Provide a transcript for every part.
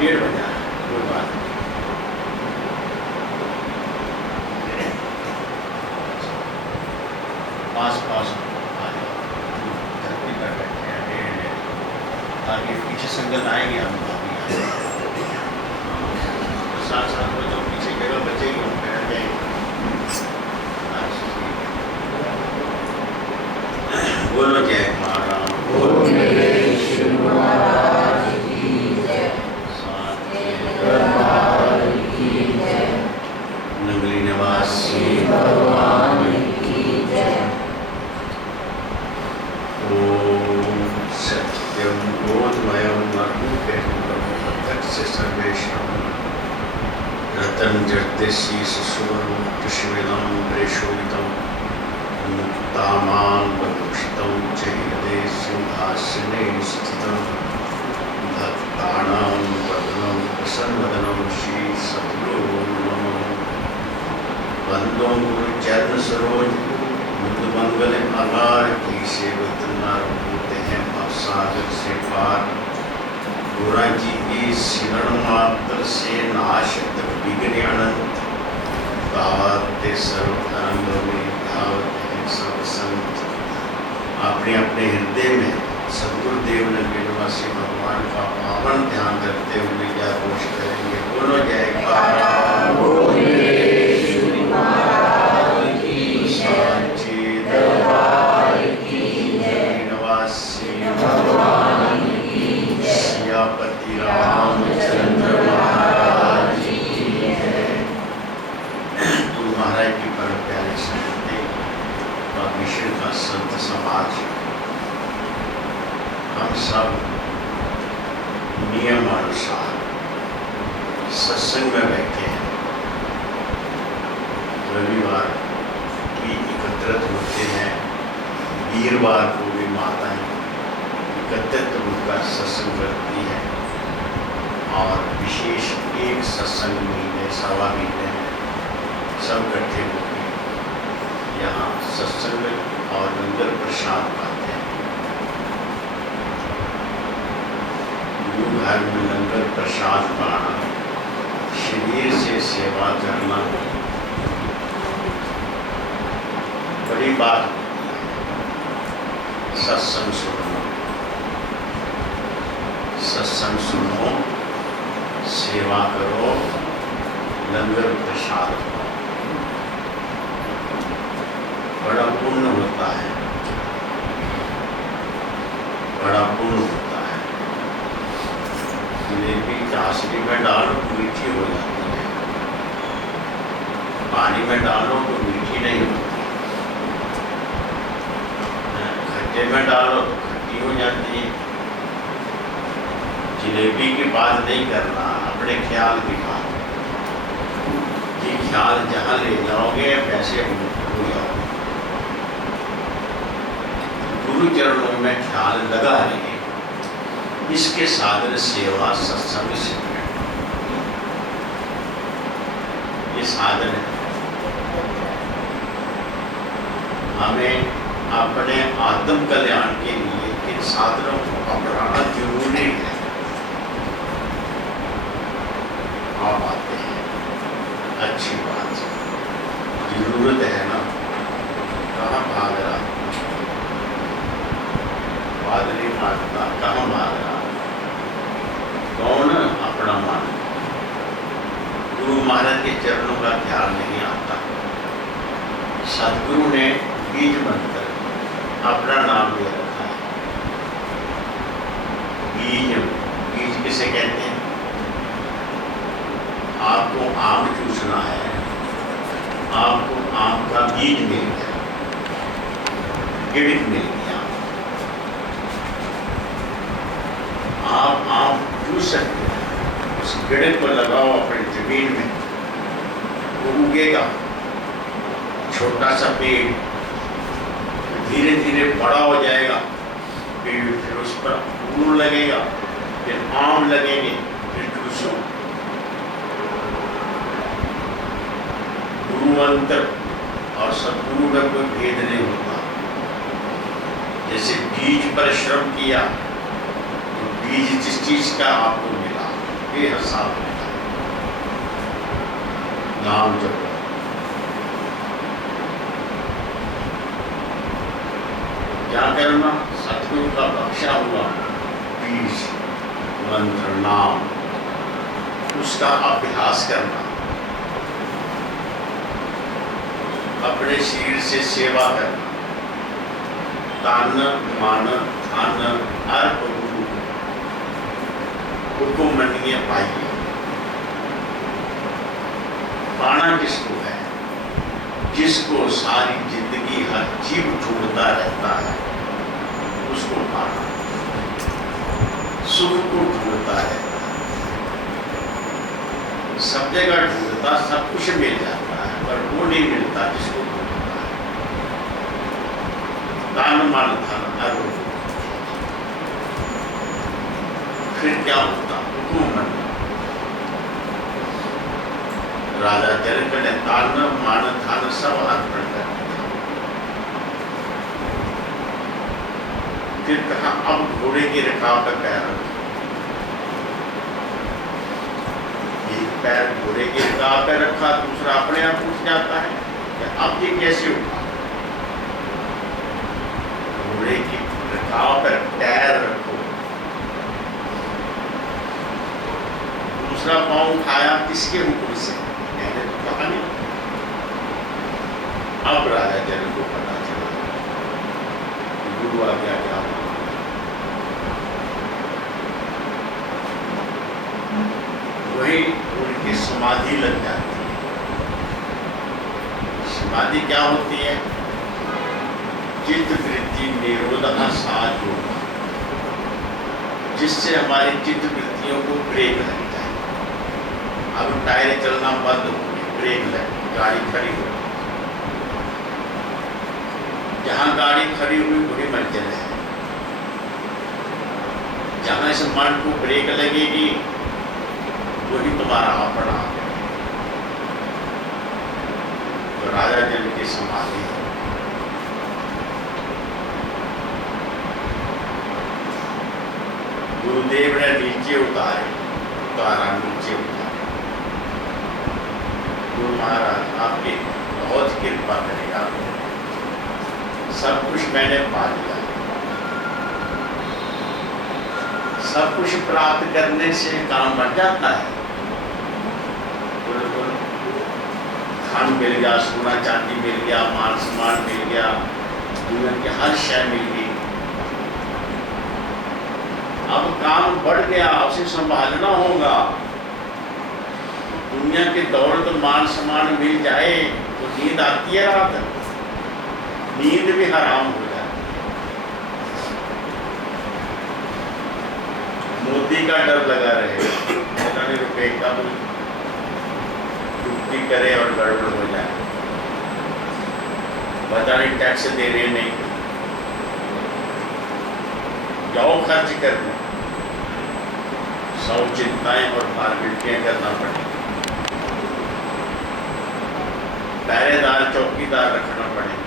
1:30 बजा है, कोई बात नहीं। पास पास आ जाओ, धरती पर बैठे हैं, आगे पीछे संगत आएंगे, हम अभी साथ साथ में जो पीछे जगह बचेगी हम बैठ जाएंगे। बोलो जय महाराज, नगरी निवासी भगवान की जय। ओम सत्यम बोधमयम प्रत्यक्ष सर्वेशम रतन जर्देशी सुवर्ण कृष्णविदम प्रेषोदितम मुक्तामां भूषितं जयदे सिंहासने स्थितं भक्तानां वदनं प्रसन्नवदनं श्री सद्गुरु नमः। वंदो गुरु चरण सरोज मुद मंगल आधार की सेवत नर होते हैं सागर से पार। गुरा जी की सिरण मात्र से नाशत विघ्न अनंत गावते सर्व धर्म में गावते सब संत। अपने अपने हृदय में सद्गुरुदेव नगरी निवासी भगवान का पावन ध्यान रखते हुए क्या घोष करेंगे। बोलो जयकारा निवासी भगवान की सियापति रामचंद्र महाराज की जय। गुरु महाराज की परम प्यारी संगति मिश्र का संत समाज, हम सब नियमानुसार सत्संग में बैठे हैं। रविवार की एकत्रित होते हैं, वीरवार को भी माताएं एकत्रित होकर सत्संग करती है और विशेष एक सत्संग महीने सवा महीने में सब इकट्ठे होकर यहाँ सत्संग और लंगर प्रसाद पाते हैं। गुरु घर में लंगर प्रसाद पाना, शरीर से सेवा करना बड़ी बात होती है। सत्संग सुनो, सत्संग सुनो, सेवा करो, लंगर प्रसाद करो, बड़ा पुण्य होता है, बड़ा पुण्य होता है। जलेबी चाशनी में डालो तो मीठी हो जाती है, पानी में डालो तो मीठी नहीं होती, खट्टे में डालो तो खट्टी हो जाती है। जलेबी की बात नहीं करना, अपने ख्याल की बात। ये ख्याल जहाँ ले जाओगे वैसे हो जाओगे। गुरु चरणों में ख्याल लगा रहे, इसके साधन सेवा सत्संग से ये साधन है। हमें अपने आत्म कल्याण के लिए इन साधनों को अपनाना जरूरी है। आप आते हैं, अच्छी बात, जरूरत है ना, कहाँ भाग रहा, बात नहीं भागता, कहाँ भाग रहा, कौन अपना मन। गुरु महाराज के चरणों का ख्याल नहीं आता। सदगुरु ने बीज मंत्र अपना नाम दे रखा है। बीज, बीज किसे कहते हैं? आपको आम चूसना है, आपको आम का बीज मिल गया, गिड़क मिल गया, आप आम चूस सकते हैं। उस गिड़क को लगाओ अपनी जमीन में, वो उगेगा, छोटा सा पेड़, धीरे धीरे बड़ा हो जाएगा पेड़, फिर उस पर फूल लगेगा, फिर आम लगेंगे, फिर चूसो। गुरु मंत्र और सदगुरु में कोई भेद नहीं होता। जैसे बीज पर श्रम किया तो बीज जिस चीज का आपको मिला, बेहिसाब नाम जपो। क्या करना? सतगुरु का बख्शा हुआ बीज मंत्र नाम, उसका अभ्यास करना, अपने शरीर से सेवा करना, तान मान धान अर्प गुरु हुकुम मनिए पाइए। पाना किसको है? जिसको सारी जिंदगी हर जीव ढूंढता रहता है, उसको पाना। सुख को ढूंढता रहता है, सब जगह ढूंढता, सब कुछ मिल जाता है, पर वो नहीं मिलता जिसको ढूंढता है। दान मान धन अर्प, फिर क्या होता? हुकुम मन। राजा जनक ने तान मान धन सब अर्पण कर दिया। फिर कहा अब घोड़े की रकाब पर पैर रखो। एक पैर घोड़े की रकाब पर रखा, दूसरा अपने आप उठ जाता है। अब ये कैसे उठा? घोड़े की रकाब पर पैर रखो, दूसरा पांव उठाया, किसके हुक्म से? मैंने तो कहा नहीं। अब राजा जनक को पता चला गुरु आज्ञा क्या हो। वही उनकी समाधि लग जाती है। समाधि क्या होती है? चित्त वृत्ति निरोध साज योग, जिससे हमारी चित्त वृत्तियों को ब्रेक लग जाए। अब टायर चलना बंद हो गए, ब्रेक लगे, गाड़ी खड़ी हो। जहां गाड़ी खड़ी हुई वही मंजिल है। जहां से मन को ब्रेक लगेगी वही तुम्हारा अपना। तो राजा जनक की समाधि है। गुरुदेव ने नीचे उतारा नीचे उतारे। गुरु महाराज आपकी बहुत कृपा करेगा, सब कुछ मैंने पा लिया। सब कुछ प्राप्त करने से काम बढ़ जाता है। धन मिल गया, सोना चांदी मिल गया, मान सम्मान मिल गया, दुनिया की हर शय मिल गई। अब काम बढ़ गया, उसे संभालना होगा। दुनिया के दौलत मान सम्मान मिल जाए तो नींद आती है रात, नींद भी हराम हो जाती है। मोदी का डर लगा रहे, पता नहीं रुपए का चुप्ती करे और गड़बड़ हो जाए, पता नहीं टैक्स दे रहे नहीं, जाओ खर्च करने, 100 चिंताएं और फॉर्मेलिटियां करना पड़ेगा, पहरेदार चौकीदार रखना पड़ेगा।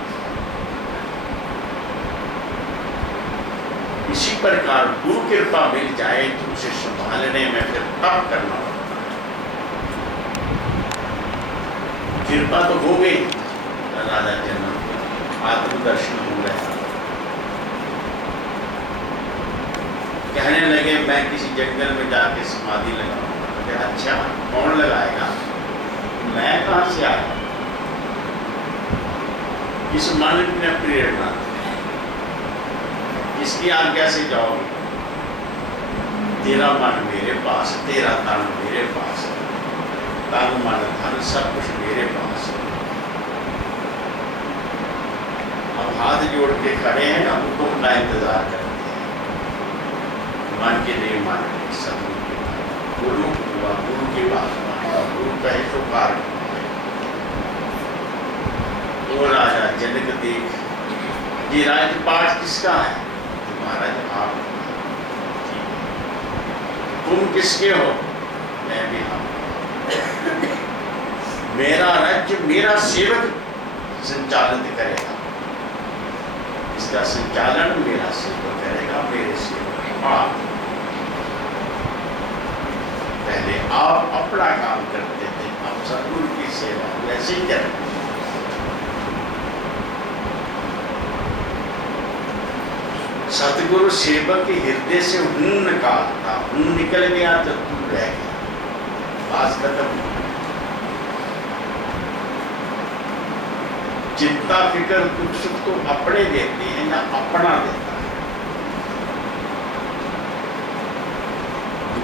इसी प्रकार गुरु कृपा मिल जाए तो उसे संभालने में फिर तप करना पड़ता है। कृपा तो हो गई, राजा जनक आत्मदर्शन हो गया। कहने लगे मैं किसी जंगल में जाके समाधि लगाऊंगा। अच्छा, कौन लगाएगा? मैं कहां से आया? इस मन ने प्रेरणा, इसकी आज्ञा से जाओगे। तेरा मन मेरे पास, तेरा तन मेरे पास, तन मन धन सब कुछ मेरे पास। हम हाथ जोड़ के खड़े हैं, हम हुक्म का इंतजार करते हैं। मन के लिए मान सदगुरु के बाद गुरु हुआ, गुरु की बात मानेगा, गुरु कहे तो कार्य। वो राजा जनक देख, ये राजपाट किसका है? महाराज आप। तुम किसके हो? मैं भी हम। मेरा राज्य मेरा सेवक संचालित करेगा, इसका संचालन मेरा सेवक करेगा, मेरे सेवक। आप अपना काम करते थे, आप सतगुरु की सेवा वैसे ही करें। सतगुरु सेवक के हृदय से हूं निकालता, हूं निकल गया तो तू रह गया, बात खत्म। चिंता फिक्र दुख सुख तो अपने देते हैं या अपना देता है।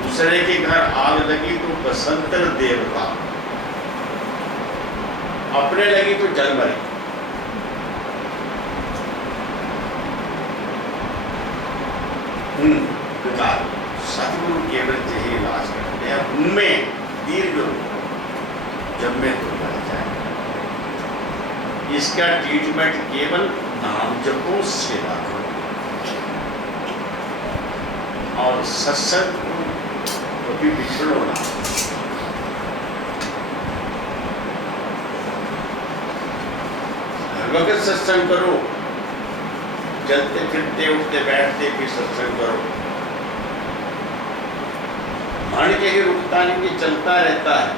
दूसरे के घर आग लगी तो बसंतर देवता, अपने लगी तो जल मरे। सतगुरु केवल यही इलाज करते हैं, उनमें दीर्घ जब में हो जाए। इसका ट्रीटमेंट केवल नाम जपो, सेवा करो और सत्संग को भी बिछड़ो ना। हर वक्त सत्संग करो, चलते फिरते उठते बैठते भी सत्संग करो। मन कहीं रुकता नहीं कि चलता रहता है।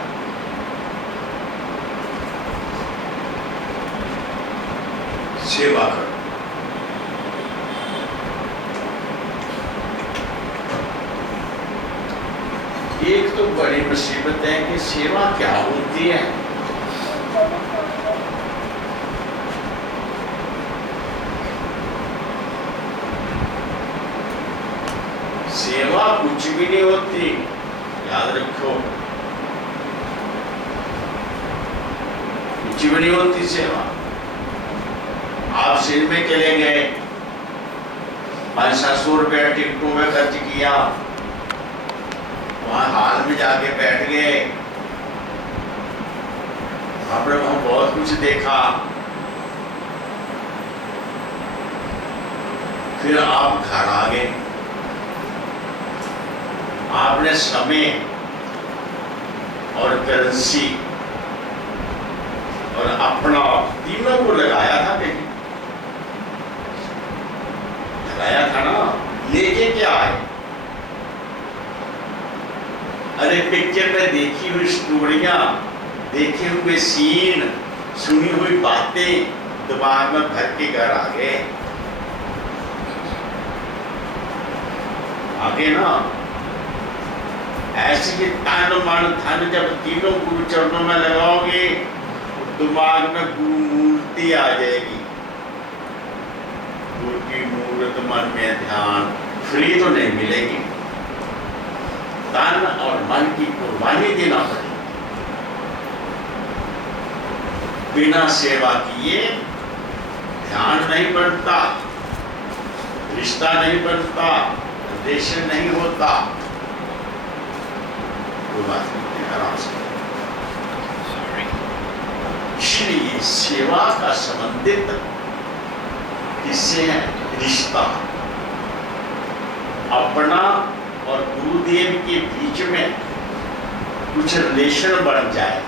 सेवा करो। एक तो बड़ी मुसीबत है कि सेवा क्या होती है। सेवा कुछ भी नहीं होती, याद रखो, कुछ भी नहीं होती सेवा। आप सिर में चले गए, 500-700 रुपया टिकटों में खर्च किया, वहां हाल में जाके बैठ गए, आपने वहां बहुत कुछ देखा, फिर आप घर आ गए। आपने समय और करेंसी और अपना तीनों को लगाया था, कहीं लगाया था ना। लेके क्या आए? अरे पिक्चर में देखी हुई स्टोरियां, देखे हुए सीन, सुनी हुई बातें दिमाग में भर के घर आ गए। आगे ना ऐसे ही तन मन धन जब तीनों गुरु चरणों में लगाओगे, दिमाग में गुरु मूर्ति आ जाएगी। गुरु की मूर्त मन में ध्यान, फ्री तो नहीं मिलेगी, तन और मन की कुर्बानी देना पड़ेगी। बिना सेवा किए ध्यान नहीं बनता, रिश्ता नहीं बनता, रिलेशन नहीं होता। आराम से, इसलिए सेवा का संबंधित किससे है? रिश्ता। अपना और गुरुदेव के बीच में कुछ रिलेशन बन जाए,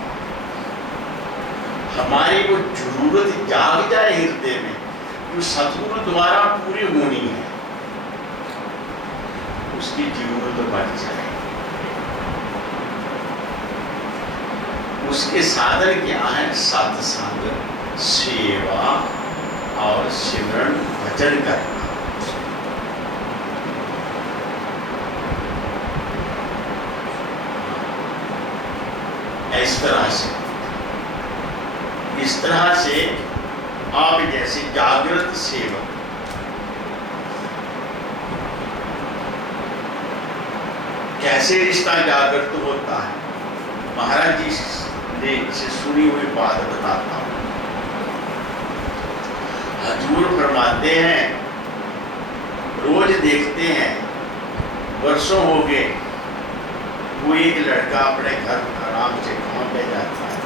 हमारी वो जरूरत जाग जाए हृदय में, जो सतगुरु द्वारा पूरी होनी है, उसकी जरूरत बढ़ जाए। उसके साधन क्या है? सत्संग, सेवा और सिमरन भजन करना। इस तरह से आप जैसे जागृत सेवक कैसे रिश्ता जागृत होता है, महाराज जी से सुनी हुई बात बताता हूं। हजूर फरमाते हैं, रोज देखते हैं, वर्षों हो गए, कोई एक लड़का अपने घर आराम से काम पे जाता है,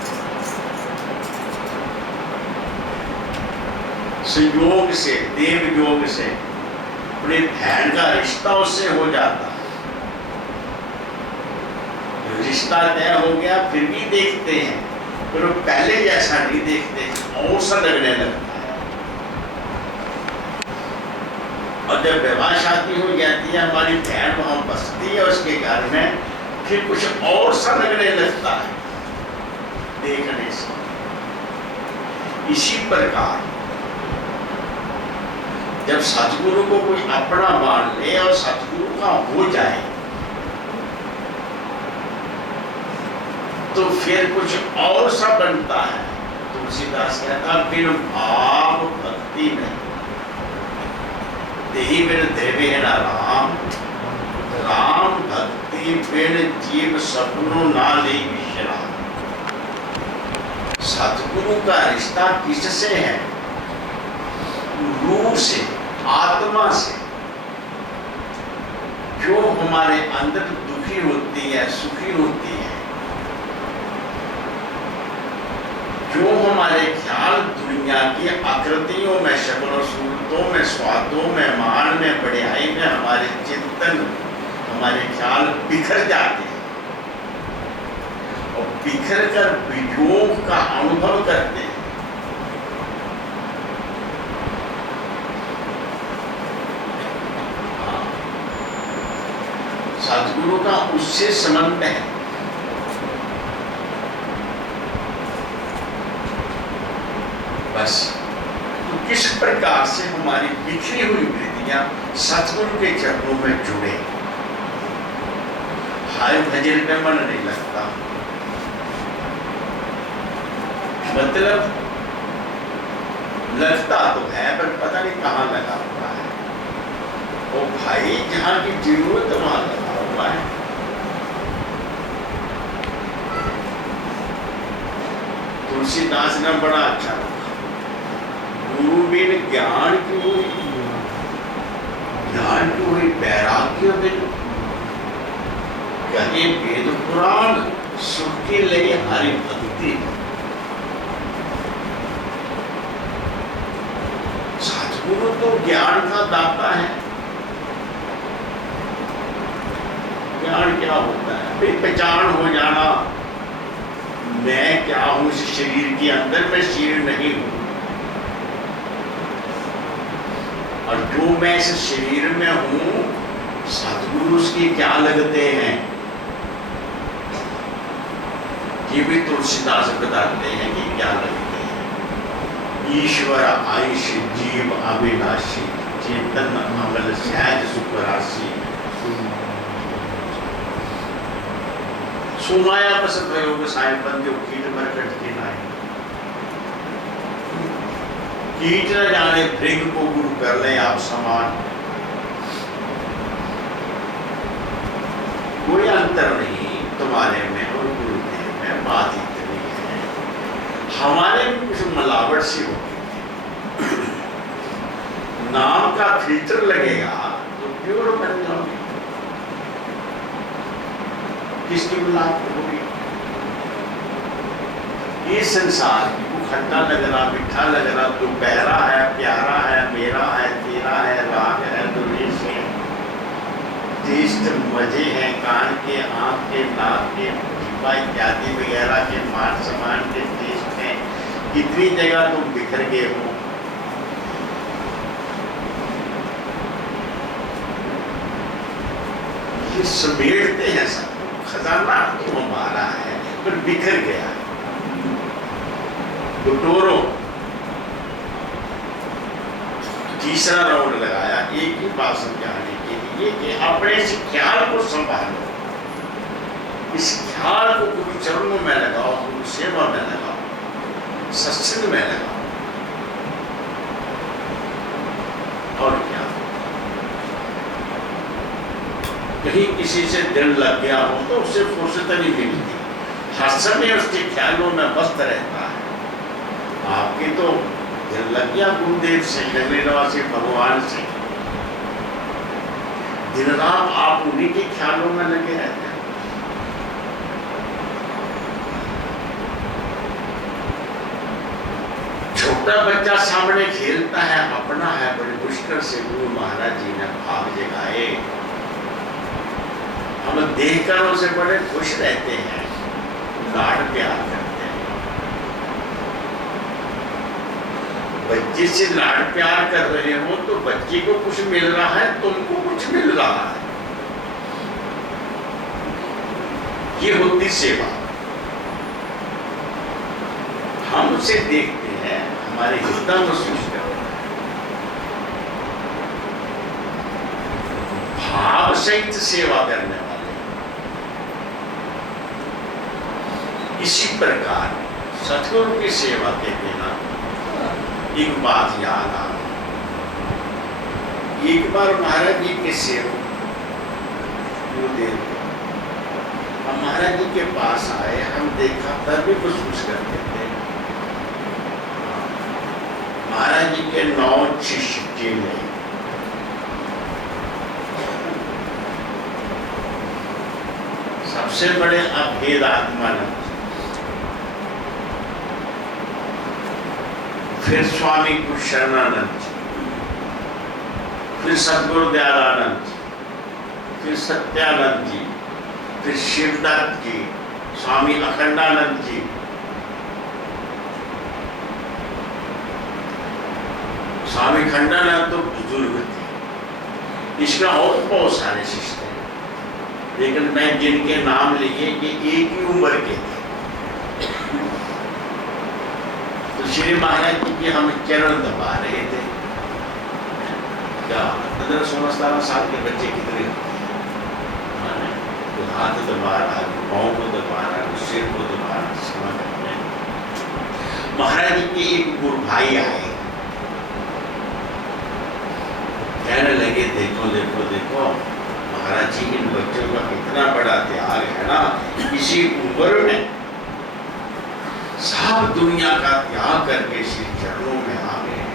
संयोग से, देव योग से अपने बहन का रिश्ता उससे हो जाता है। रिश्ता तय हो गया, फिर भी देखते हैं, पर वो पहले जैसा नहीं देखते, और सा लगने लगता है। और जब विवाह शादी हो जाती है, हमारी बहन वहां बसती है उसके घर में, फिर कुछ और सा लगने लगता है देखने से। इसी प्रकार जब सतगुरु को कोई अपना मान ले और सतगुरु का हो जाए तो फिर कुछ और सा बनता है। तुलसीदास कहता बिन भाव भक्ति में देहि बिन देवे न राम, राम भक्ति बिन जीव सपनों ना ले विश्राम। सतगुरु का रिश्ता किससे है? रूह से, आत्मा से। जो हमारे अंदर दुखी होती है, सुखी होती है, जो हमारे ख्याल दुनिया की आकृतियों में, शक्लों सूरतों में, स्वादों में, मान में, बढ़ियाई में हमारे चिंतन, हमारे ख्याल बिखर जाते हैं और बिखर कर वियोग का अनुभव करते हैं। सतगुरु का उससे संबंध है। बस तो किस प्रकार से हमारी बिखरी हुई वृत्तियां सतगुरु के चरणों में जुड़े। हाय भजन में मन नहीं लगता, मतलब लगता तो है पर पता नहीं कहाँ लगा हुआ है। ओ भाई, जहां की जरूरत वहां लगा हुआ है। तुलसीदास ने बड़ा अच्छा गुरु बिन ज्ञान की हुई, ज्ञान की हुई वैराग्य बिन कहे वेद पुराण, सुख के लिए हरि भक्ति। सतगुरु तो ज्ञान का दाता है। ज्ञान क्या होता है? भाई पहचान हो जाना, मैं क्या हूं इस शरीर के अंदर, मैं शरीर नहीं हूं। और जो मैं इस शरीर में हूं, सतगुरु उसके क्या लगते हैं ये भी तुलसीदास बताते हैं कि क्या लगते हैं। ईश्वर आयुष जीव अविनाशी, चेतन अमल सहज सुख राशि। सुमाया पसंद प्रयोग साय बंदे कीट मरकट के नाय। कीट न जाने भृग को गुरु कर ले आप समान। कोई अंतर नहीं तुम्हारे में और गुरुदेव में, बात इतनी है। हमारे में कुछ मिलावट सी होगी, नाम का फिल्टर लगेगा तो प्योर बन जाओगे। किसकी मिलावट होगी? ये संसार को खट्टा लग रहा, मीठा लग रहा, तो बहरा है, प्यारा है, मेरा है, तेरा है, राग है, द्वेष है, टेस्ट मजे हैं, कान के, आंख के, नाक के, जीवा इत्यादि वगैरह के मान सम्मान के टेस्ट हैं। कितनी जगह तुम बिखर गए हो। ये समेटते हैं सब। खजाना तो हमारा है पर बिखर गया है। डोटोरो तीसरा राउंड लगाया एक ही बात समझाने के लिए कि अपने इस ख्याल को संभालो, इस ख्याल को गुरु चरणों में लगाओ, गुरु सेवा में लगाओ, सत्संग में लगाओ। और क्या कहीं किसी से दिल लग गया हो तो उससे फुर्सत नहीं मिलती, हर समय उसके ख्यालों में मस्त रहता है। आपके तो दिल लग गया गुरुदेव से, निवासी भगवान से, दिन रात आप उन्हीं के ख्यालों में लगे रहते हैं। छोटा बच्चा सामने खेलता है, अपना है, बड़ी मुश्किल से गुरु महाराज जी ने भाग जगाए। हम देखकर उसे बड़े खुश रहते हैं, लाड प्यार करते हैं। बच्चे से लाड प्यार कर रहे हो तो बच्चे को कुछ मिल रहा है, तुमको कुछ मिल रहा है। ये होती सेवा। हम उसे देखते हैं, हमारे हृदय महसूस करते हैं, भाव सहित सेवा करने वाले। इसी प्रकार सतगुरु की सेवा के बिना एक बात याद आ, एक बार महाराज जी के सेवक हम महाराज जी के पास आए, हम देखा तब भी महसूस करते थे। महाराज जी के 9 शिष्य जी में सबसे बड़े अभेद आत्मानंद, फिर स्वामी शरणानंद, फिर सतगुरु दयालानंद, फिर सत्यानंद जी, फिर शिवदत्त जी, स्वामी अखंडानंद जी, स्वामी खंडानंद तो बुजुर्ग थे। इसमें और बहुत सारे शिष्य थे, लेकिन मैं जिनके नाम लिए ये एक ही उम्र के थे। तो श्री महाराज जी के हम चरण दबा रहे थे। क्या 15-16-17 साल के बच्चे कितने तो हाथ दबा रहा, पाँव को दबा रहा, सिर को दबा रहा। महाराज जी के एक गुरु भाई आए, कहने लगे देखो देखो देखो महाराज जी, इन बच्चों का कितना बड़ा त्याग है ना, इसी उम्र में सब दुनिया का त्याग करके श्री चरणों में आ गए।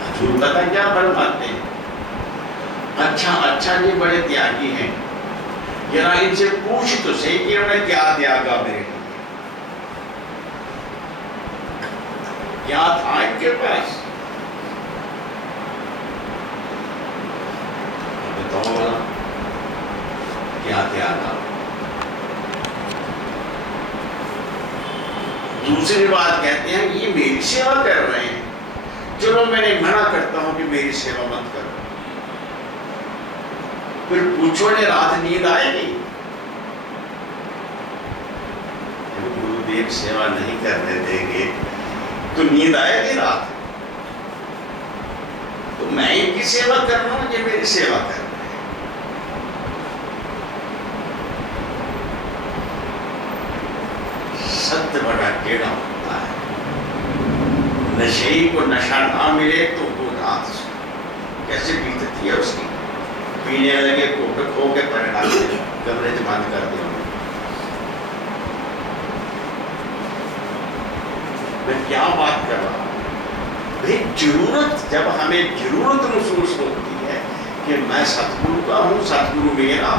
हजूर पता क्या फरमाते हैं, अच्छा अच्छा ये बड़े त्यागी हैं, जरा इनसे पूछ तो सही कि उन्होंने क्या त्यागा मेरे लिए, क्या था इनके पास, बताओ बोला क्या त्यागा। दूसरी बात कहते हैं ये मेरी सेवा कर रहे हैं, चलो मैंने मना करता हूं कि मेरी सेवा मत करो। फिर पूछो ने रात नींद आएगी, गुरुदेव सेवा नहीं करने देंगे तो नींद आएगी रात। तो मैं इनकी सेवा कर रहा हूं, ये मेरी सेवा कर रहे हैं। सत्य बड़ा टेढ़ा होता है। नशेई को नशा ना मिले तो वो रात कैसे बीतती है उसकी, पीने लगे कोट खो के परिणाम कमरे से बंद कर दिया। मैं क्या बात कर रहा हूं भाई, जरूरत जब हमें जरूरत महसूस होती है कि मैं सतगुरु का हूं, सतगुरु मेरा,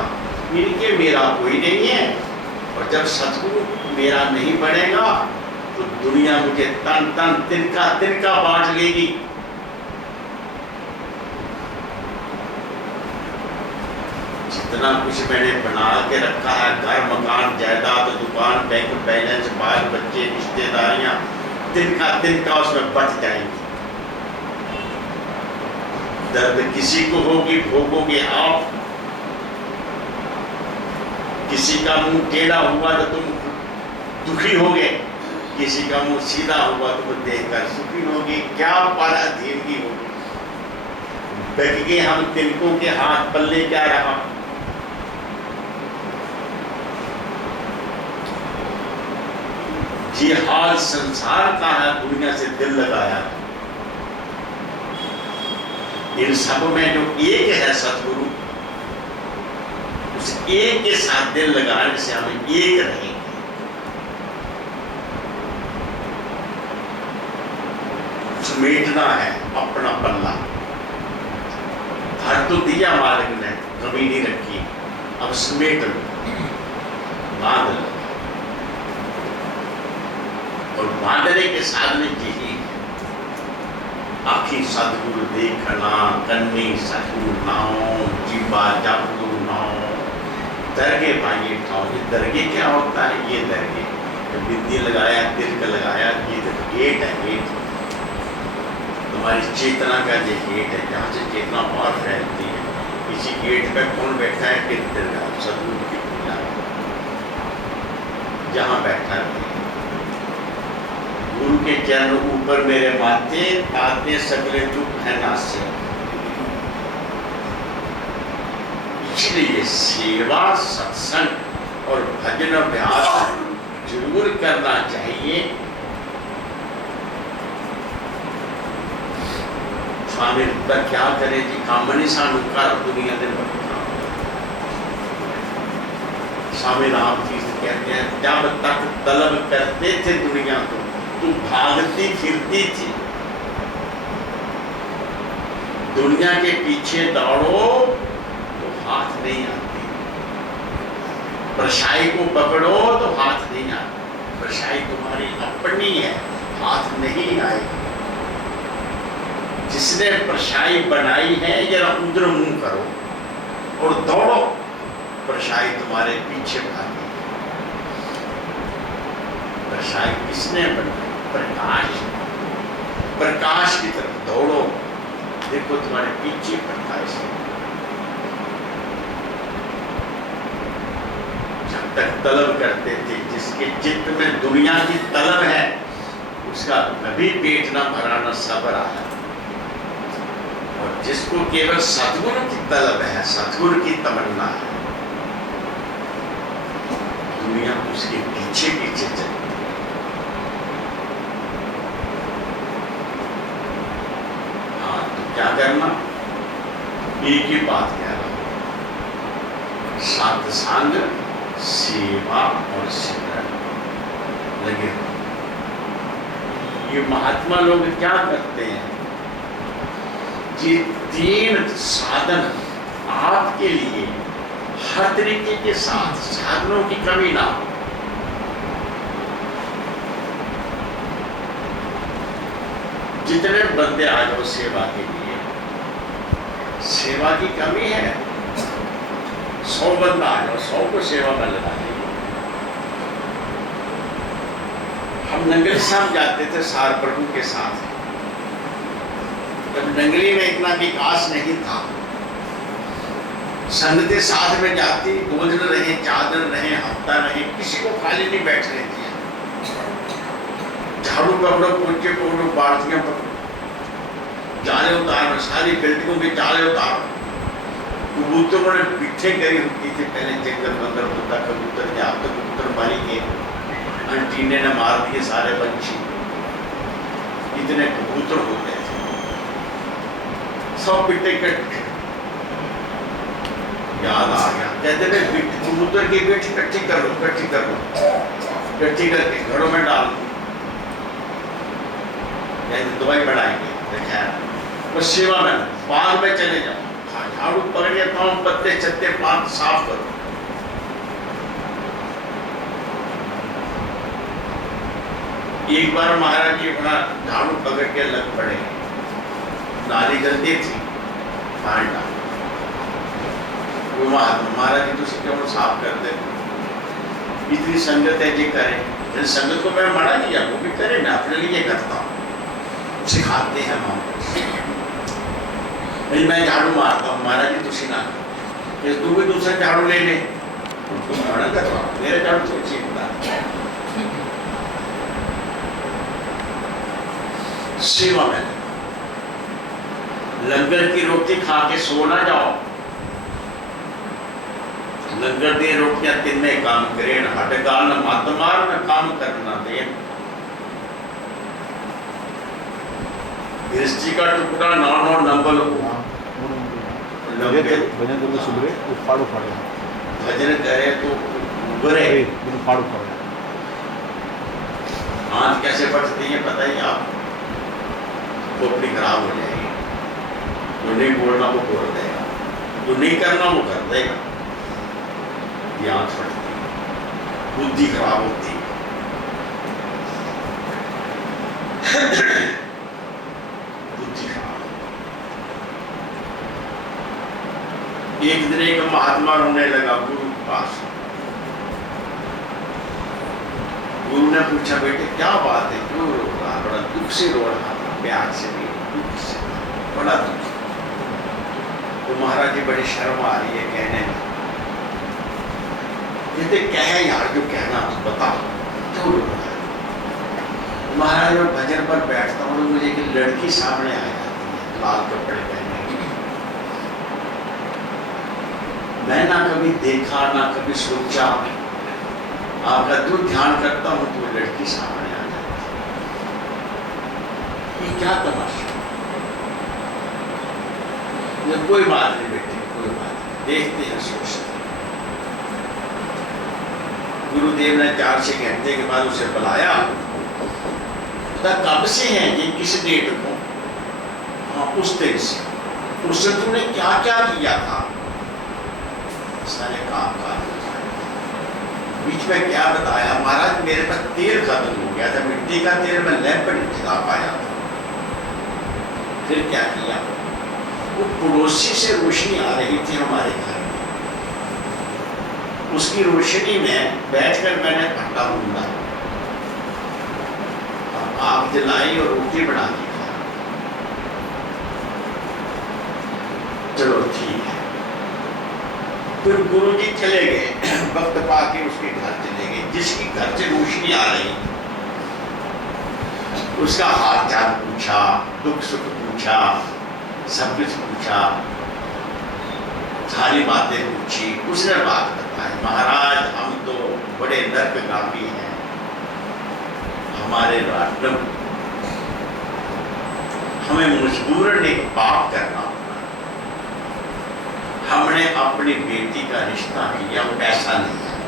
इनके मेरा कोई नहीं है, और जब सतगुरु मेरा नहीं बनेगा तो दुनिया मुझे तन तन तिनका तिनका बांट लेगी। जितना कुछ मैंने बना के रखा है, घर मकान जायदाद दुकान बैंक बैलेंस बाल बच्चे रिश्तेदारियां, तिनका तिनका उसमें बट जाएंगी। दर्द किसी को होगी, भोगोगे आप। किसी का मुंह टेढ़ा हुआ तो तुम दुखी होगे, किसी का मुंह सीधा हुआ तो तुम देखकर सुखी होगी। क्या पराधीनगी होगी, बच गए हम तिनकों के हाथ, पल्ले क्या रहा। ये हाल संसार का है, दुनिया से दिल लगाया। इन सब में जो एक है सतगुरु, उस एक के साथ दिल लगाने से हम एक रहेंगे। समेटना है अपना पल्ला, हर तो दिया मालिक ने, कमी नहीं रखी, अब समेट लो, बांध लो। और बांधने के साथ में यही आखी सतगुरु देखना, कन्नी सतगुरु नाओ, जीवा जागुरु नाओ, दरगे पाइए ठाओ। ये दरगे क्या होता है, ये दरगे बिंदी लगाया, तिलक लगाया, ये गेट है, गेट तुम्हारी चेतना का जो गेट है, जहाँ से चेतना और फैलती है। इसी गेट पे कौन बैठा है, कीर्तन सतगुरु जहाँ बैठा रहे। गुरु के चरण ऊपर मेरे माथे, ताते सगले दुख है नासे। इसलिए सेवा, सत्संग और भजन अभ्यास जरूर करना चाहिए। स्वामी पर क्या करे जी, कामनी सानू घर दुनिया दे स्वामी राम जी कहते हैं, जब तक तलब करते थे दुनिया को, तू भागती फिरती थी। दुनिया के पीछे दौड़ो तो हाथ नहीं आती, परछाई को पकड़ो तो हाथ नहीं आती। परछाई तुम्हारी अपनी है, हाथ नहीं आएगी। जिसने परछाई बनाई है, जरा उधर मुंह करो और दौड़ो, परछाई तुम्हारे पीछे भागी। परछाई किसने बनाई? प्रकाश। प्रकाश की तरफ दौड़ो, देखो तुम्हारे पीछे प्रकाश है। जब तक तलब करते थे, जिसके चित्त में दुनिया की तलब है, उसका कभी पेट ना भरा, ना सब्र आया। और जिसको केवल सद्गुरु की तलब है, सद्गुरु की तमन्ना है, दुनिया उसके पीछे पीछे चलती है। हाँ, तो क्या करना? एक ही बात कह रहा हूं, सत्संग, सेवा और सिमरन लगे। ये महात्मा लोग क्या करते हैं? ये तीन साधन आपके लिए हर तरीके के साथ, साधनों की कमी ना हो। जितने बंदे आ जाओ सेवा के लिए, सेवा की कमी है, 100 बंदा आ जाओ, 100 को सेवा में लगा देंगे। हम नंगली साहब जाते थे सार प्रभु के साथ, जब नंगली में इतना विकास नहीं था, संगतें साथ में जाती, 2 दिन रहे, 4 दिन रहे, हफ्ता रहे, किसी को खाली नहीं बैठने दिया। झाड़ू पकड़ो, पोछे पकड़ो, बाल्टियां पकड़ो, जाले उतारो, सारी बिल्डिंगों के जाले उतारो। कबूतरों ने पिट्ठे करी होती थी पहले, जंगल बंदर होता कबूतर के, आप तो कबूतर मारी के अंटीने ने मार दिए सारे पंछी, इतने कबूतर हो गए थे, सब पिट्ठे कट। याद आ गया, कहते थे कबूतर की बिठ इकट्ठी कर लो, इकट्ठी कर लो, इकट्ठी करके घरों में डाल दो, दवाई बढ़ाएंगे। देखा बस सेवा में, बाग में चले जाओ, झाड़ू पकड़ के पाँव, पत्ते चत्ते पात साफ करो। एक बार महाराज जी अपना झाड़ू पकड़ के लग पड़े, नाली गंदी थी, पानी डाल, महाराज जी तो क्यों साफ कर दे, इतनी संगत है जी करें। संगत को मैं मना किया, वो भी करे, मैं अपने लिए करता हूँ, सिखाते हैं हम। नहीं मैं झाड़ू मारता हूँ, महाराज जी तुसी ना कर, तू भी दूसरा झाड़ू ले ले, तुम मना करवा, मेरे झाड़ू से चीखता। सेवा में लंगर की रोटी खा के सो ना जाओ, लंगर दी रोटियां तिन्ने काम करें, हटगाल न मत मार, न काम करना दे। हिस्ट्री का टुकड़ा 9 नंबर हो, भजन करे सुबह फाड़ो फाड़ो, भजन करे तो उबरे फाड़ो फाड़ो। आंख कैसे फटती है पता ही आप, खोपड़ी खराब हो जाएगी। जो नहीं बोलना वो बोल देगा, जो नहीं करना वो कर देगा। ये आंख फटती, बुद्धि खराब होती। बुद्धि खराब। एक दिन एक महात्मा रोने लगा गुरु के पास। गुरु ने पूछा, बेटे क्या बात है, क्यों रो रहा? बड़ा दुख से रो रहा था, प्यार से नहीं, दुख से, बड़ा दुख। तो महाराज जी बड़ी शर्म आ रही है कहने में। कहते क्या है यार जो कहना बता, क्यों बोला? महाराज मैं भजन पर बैठता हूँ तो मुझे एक लड़की सामने आ जाती है लाल कपड़े पहने की। मैं ना कभी देखा ना कभी सोचा, आपका जो ध्यान करता हूँ तो वो लड़की सामने आ जाती है। ये क्या तमाशा? कोई बात नहीं बेटे, कोई बात नहीं, देखते हैं, सोचते हैं। गुरुदेव ने 4-6 घंटे के बाद उसे बुलाया। कब से है ये, किस डेट को? हाँ उस दिन से। उससे तुमने क्या क्या किया था? सारे काम काज बीच में क्या बताया? महाराज मेरे पास तेल खत्म हो गया था, मिट्टी का तेल, मैं लैंप पर नहीं जला पाया था। फिर क्या किया? वो पड़ोसी से रोशनी आ रही थी हमारे घर में, उसकी रोशनी में बैठकर मैंने आटा गूंदा, आग जलाई और रोटी बना दी। चलो ठीक है। फिर गुरुजी चले गए, वक्त पाके उसके घर चले गए। जिसकी घर से रोशनी आ रही उसका हाल चाल पूछा, दुख सुख पूछा, सब कुछ पूछा, सारी बातें पूछी। उसने बात बताई, महाराज हम तो बड़े नरकगामी हैं, हमारे राष्ट्र हमें मजबूरन एक पाप करना पड़ा। हमने अपनी बेटी का रिश्ता किया, वो पैसा नहीं है।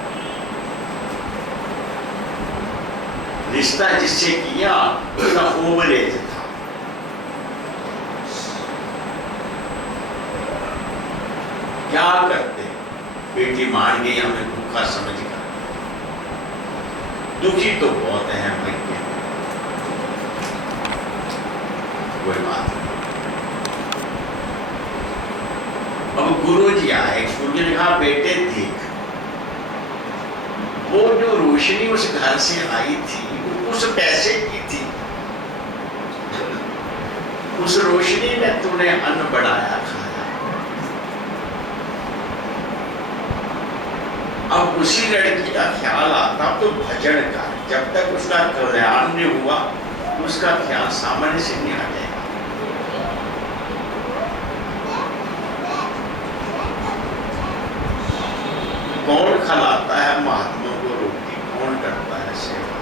रिश्ता जिससे किया उसका ओवरेज था। क्या करते? बेटी मान गई, हमें भूखा समझ कर। दुखी तो बहुत है भाई, कोई बात नहीं। अब गुरुजी आए, गुरुजी ने कहा बेटे देख, वो जो रोशनी उस घर से आई थी वो उस पैसे की थी। उस रोशनी में तूने अन्न बढ़ाया, खाया। अब उसी लड़की का ख्याल आता तो भजन का, जब तक उसका कल्याण नहीं हुआ उसका ख्याल सामान्य से नहीं आ जाएगा। कौन खिलाता है महात्मा को रोटी, कौन करता है सेवा?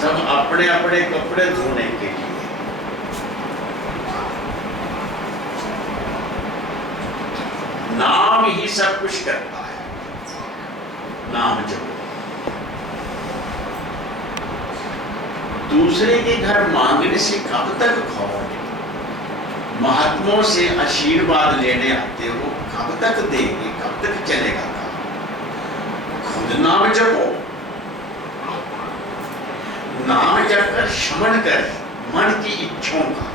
सब अपने अपने कपड़े धोने के लिए, नाम ही सब कुछ करता है। नाम जपो। दूसरे के घर मांगने से कब तक खाओगे? महात्माओं से आशीर्वाद लेने आते हो, कब तक देंगे, कब तक चलेगा काम? खुद नाम जपो। नाम जपकर शमन कर मन की इच्छाओं का।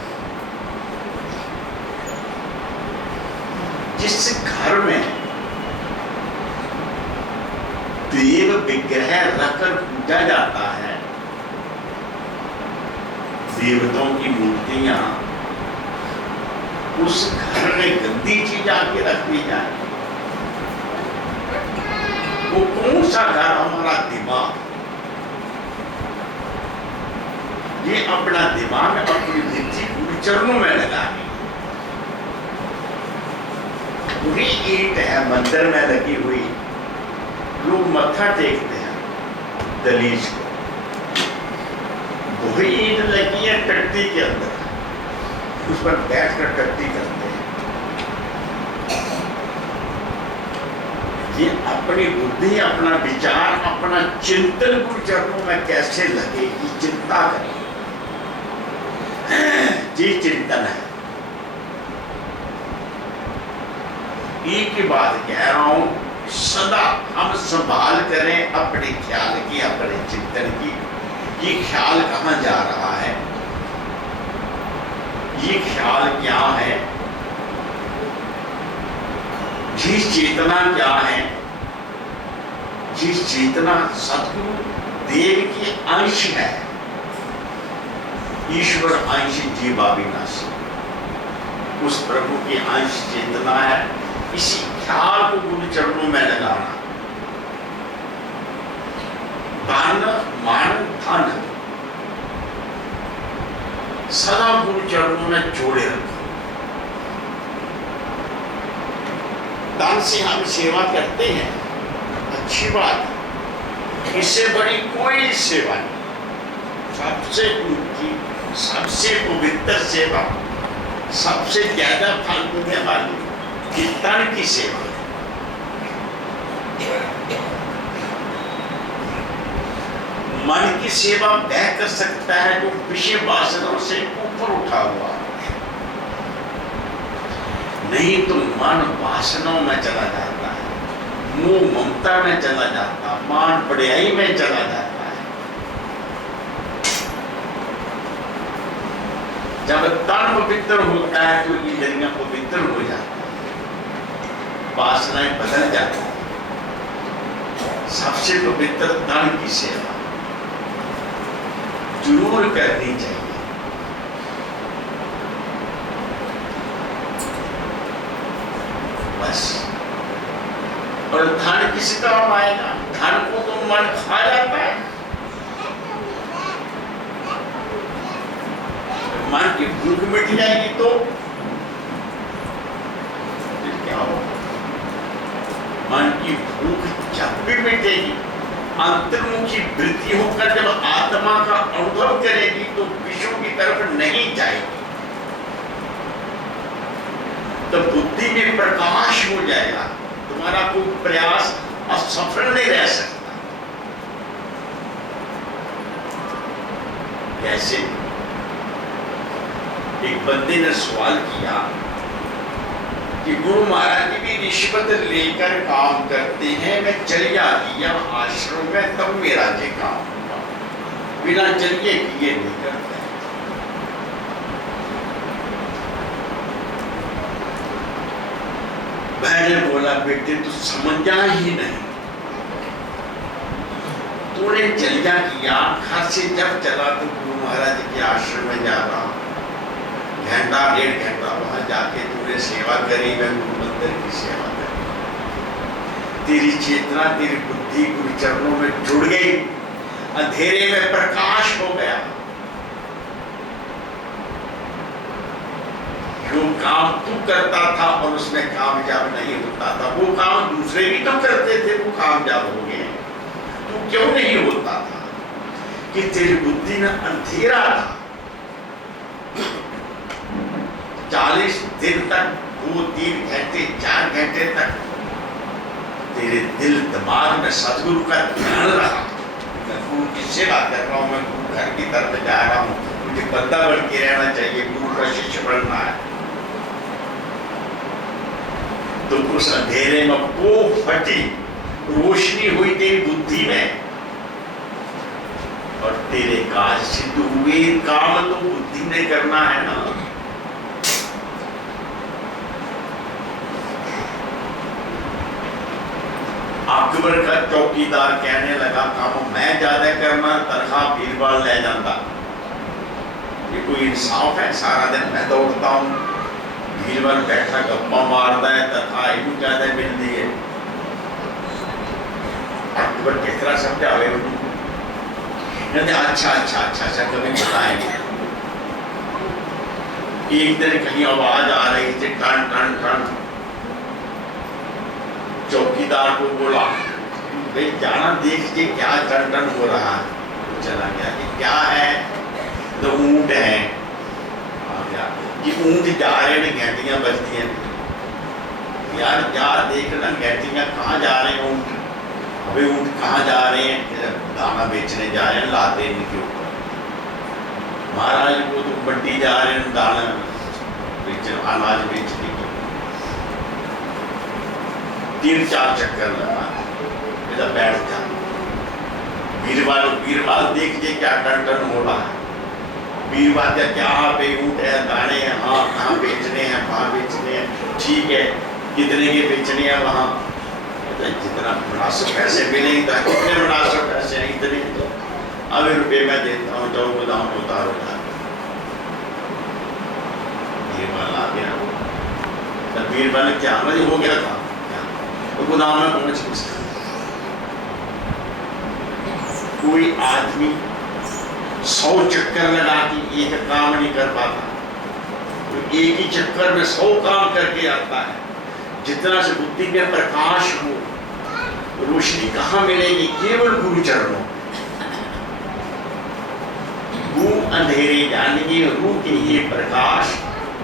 जिस घर में देव विग्रह रखकर पूजा जाता है, देवताओं की मूर्तियां, उस घर में गंदी चीज आके रख दी जाए, वो कौन सा घर? हमारा दिमाग। ये अपना दिमाग अपनी बुद्धि पूरी चरणों में लगानी। पूरी ईंट है मंदिर में लगी हुई, लोग मत्था टेकते हैं दलीज को, वही ईंट लगी है टट्टी के अंदर, उस पर बैठकर टट्टी करते हैं। ये अपनी बुद्धि, अपना विचार, अपना चिंतन गुरु चरणों में कैसे लगे, ये चिंता करें। ये चिंतन है। एक ही बात कह रहा हूं, सदा हम संभाल करें अपने ख्याल की, अपने चिंतन की। ये ख्याल कहां जा रहा है, ये ख्याल क्या है, ये चेतना क्या है? ये चेतना सद्गुरु देव की अंश है। ईश्वर अंश जीवाविनाशी, उस प्रभु की अंश चेतना है। इसी ख्याल को गुरु चरणों में लगाना। दान मान धन सदा गुरु चरणों में जोड़े रखो। दान से हम सेवा करते हैं, अच्छी बात है, इससे बड़ी कोई सेवा नहीं। सबसे ऊंची, सबसे पवित्र सेवा, सबसे ज्यादा फल देने वाली कीर्तन की सेवा। मन की सेवा वह कर सकता है जो विषय वासनाओं से ऊपर उठा हुआ, नहीं तो मन वासनाओं में चला जाता है, मोह ममता में चला जाता है, मान बढ़ाई में चला जाता है। जब तन पवित्र होता है तो इंद्रियां पवित्र हो जाती है, वासनाएं बदल जाती है। सबसे पवित्र तन की सेवा जरूर करनी चाहिए। बस। और धन किस काम आएगा? धन को तो मन खा जाता है। मन की भूख मिट जाएगी तो फिर क्या होगा? मन की भूख जब भी मिटेगी, अंतर्मुखी वृत्ति होकर जब आत्मा का अनुभव करेगी तो विषयों की तरफ नहीं जाएगी, तो बुद्धि में प्रकाश हो जाएगा। तुम्हारा कोई प्रयास असफल नहीं रह सकता। कैसे? एक बंदे ने सवाल किया कि गुरु महाराज जी भी रिश्वत लेकर काम करते हैं, मैं चलिया दिया आश्रम में तब मेरा ये काम होगा, बिना चलिए किए नहीं करते। मैंने बोला बेटे तू समझा ही नहीं, तूने चलिया किया, घर से जब चला तो गुरु महाराज के आश्रम में जा रहा, घंटा 1.5 घंटा वहां जाके तूने सेवा करी, मैं गुरु मंदिर की सेवा करी। तेरी चेतना, तेरी बुद्धि गुरु चरणों में जुड़ गई, अंधेरे में प्रकाश हो गया। जो काम तू करता था और उसमें कामयाब नहीं होता था, वो काम दूसरे भी तो करते थे, वो कामयाब हो गए। तू क्यों नहीं होता था? कि तेरी बुद्धि में अंधेरा था। 40 दिन तक, 2-3 घंटे, 4 घंटे तक तेरे दिल दिमाग में सदगुरु का ध्यान रहा। मैं गुरु की सेवा कर रहा हूँ, मैं गुरु घर की तरफ जा रहा हूँ, मुझे बंदा बन के रहना चाहिए, गुरु का शिष्य बनना है। तो उस अंधेरे में वो फटी, रोशनी हुई तेरी बुद्धि में और तेरे काज सिद्ध हुए। काम तो बुद्धि ने करना है ना। अकबर का चौकीदार कहने लगा काम मैं ज्यादा करना, तनख्वाह बीरबल ले जाता। ये कोई इंसाफ है? सारा दिन मैं दौड़ता हूँ, बीरबल बैठा गप्पा मारता है, तनख्वाह इनको ज्यादा मिलती है। अकबर किस तरह समझावे उनको? अच्छा कभी बताएंगे। एक दिन कहीं आवाज आ रही थी, टन टन टन। चौकीदार को बोला भाई जाना देखिए क्या टन टन हो रहा है। तो चला गया कि क्या है? तो ऊंट है। आ गया कि ऊंट जा रहे हैं, घंटियां बजती हैं। यार जा देखना घंटियां कहाँ जा रहे हैं ऊंट। अभी ऊंट कहाँ जा रहे हैं? दाना बेचने जा रहे हैं, लाते इनके ऊपर। महाराज को तो मंडी जा रहे हैं दाना बेचने, अनाज बेचने के। 3-4 चक्कर लगा, इधर बैठ जा। बीरबल देखिए क्या टन टन हो रहा है। बीरबल क्या पे ऊंट है, दाने हैं, हाँ कहाँ बेचने हैं, वहाँ बेचने हैं, ठीक है कितने के बेचने हैं वहाँ, जितना मुनासिब पैसे मिलेंगे तो कितने मुनासिब पैसे हैं, इतने तो अब रुपये मैं देता हूँ, जाओ गोदाम उतारो। बीरबल आ गया। वीर बन क्या मुझे हो गया था, तो गोदाम में पहुंच गया। कोई आदमी 100 चक्कर लगा के एक काम नहीं कर पाता, तो एक ही चक्कर में 100 काम करके आता है। जितना से बुद्धि में प्रकाश हो, रोशनी कहाँ मिलेगी? केवल गुरु चरणों। गुरु अंधेरे जानेंगे, रू के ये प्रकाश,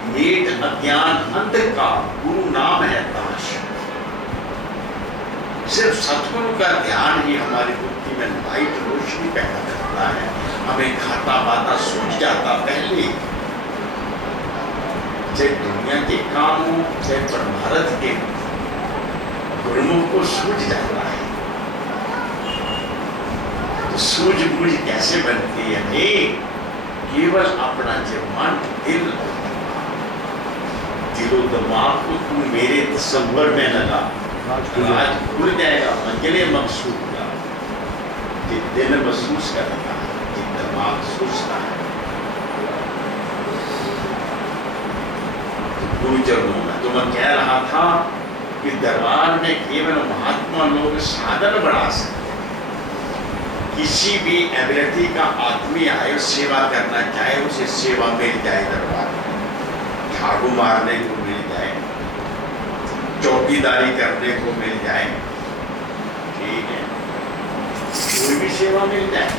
मेट अज्ञान अंधकार, गुरु नाम है ताश। सिर्फ सतगुरु का ध्यान ही हमारी बुद्धि में लाइट रोशनी पैदा करता है। हमें खाता बाता सूझ जाता पहले, चाहे दुनिया के काम हो चाहे परमार्थ के, गुरुमुख को सूझ जाता है। तो सूझबूझ कैसे बनती है? केवल अपना जो मन दिल दिलो दिमाग को तू मेरे तसव्वुर में लगा, आज खुल जाएगा मंजिले मकसूद का। दिल महसूस करता है, दिमाग सोचता है। गुरु चरणों में तो मैं कह रहा था कि दरबार में केवल महात्मा लोग साधन बढ़ा सकते हैं। किसी भी एबिलिटी का आदमी आए, सेवा करना चाहे, उसे सेवा मिल जाए। दरबार में झाड़ू मारने को मिल जाए, चौकीदारी करने को मिल जाए, ठीक है, कोई भी सेवा मिल जाए।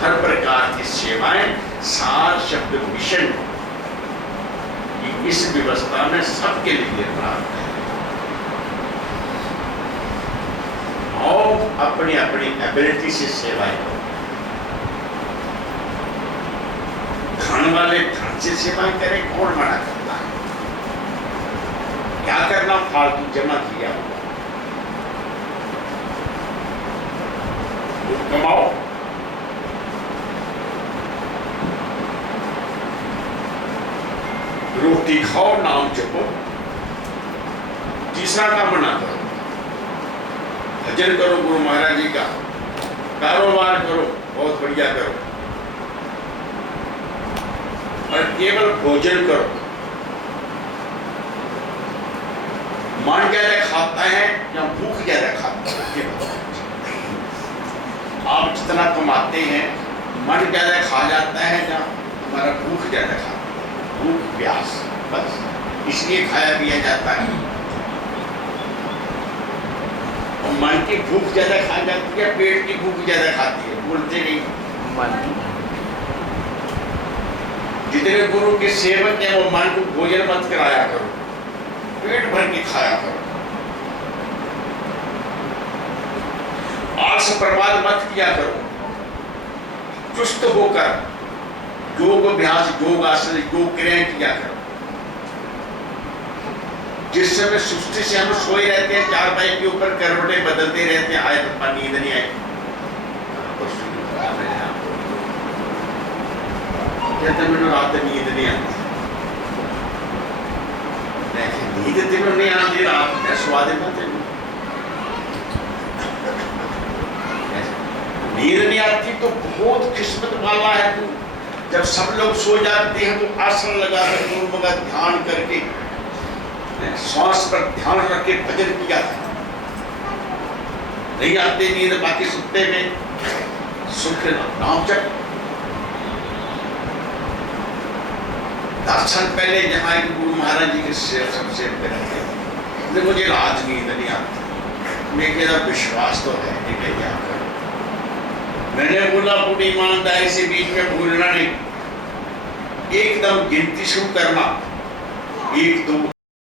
हर प्रकार की सेवाएं सार शब्द मिशन की इस व्यवस्था में सबके लिए प्राप्त है। और अपनी अपनी एबिलिटी से सेवाएं करो। धन वाले धन से सेवाएं करें, कौन मना करता है? क्या करना? फालतू जमा किया हुआ कमाओ। रोटी खाओ, नाम जपो। तीसरा काम ना करो, भजन करो गुरु महाराज जी का, कारोबार करो, बहुत बढ़िया करो, और केवल भोजन करो। मन ज्यादा खाता है या भूख ज्यादा खाता है? आप जितना कमाते हैं, मन ज्यादा खा जाता है या हमारा भूख ज्यादा खाता है? भूख प्यास, बस इसलिए खाया पिया जाता है। और मन की भूख ज्यादा खा जाती है, पेट की भूख ज्यादा खाती है? बोलते नहीं। मन जितने गुरु के सेवक हैं वो मन को भोजन मत कराया करो, पेट भर के खाया करो। आलस प्रमाद मत किया करो। चुस्त होकर योग अभ्यास, योग आसन, योग क्रियाएं किया करो। जिस समय सुस्ती से हम सोए रहते हैं, चारपाई के ऊपर करवटें बदलते रहते हैं, आए तो नींद नहीं आई, कहते मैंने रात नींद नहीं आती। नींद तेरे नहीं आती, रात में सुवा देता तेरे। नींद नहीं आती तो बहुत किस्मत वाला है तू। जब सब लोग सो जाते हैं तो आसन लगाकर गुरु का ध्यान करके, श्वास पर ध्यान रख के भजन किया था। नहीं आते नींद, बाकी सुनते में सुख नाम जप। दर्शन पहले जहाँ गुरु महाराज जी के सबसे पहले मुझे रात नींद नहीं आती। मैं कहता विश्वास तो है, क्या करूं? मैंने बोला पूरी ईमानदारी से बीच में भूलना नहीं, एकदम गिनती शुरू करना, 1 2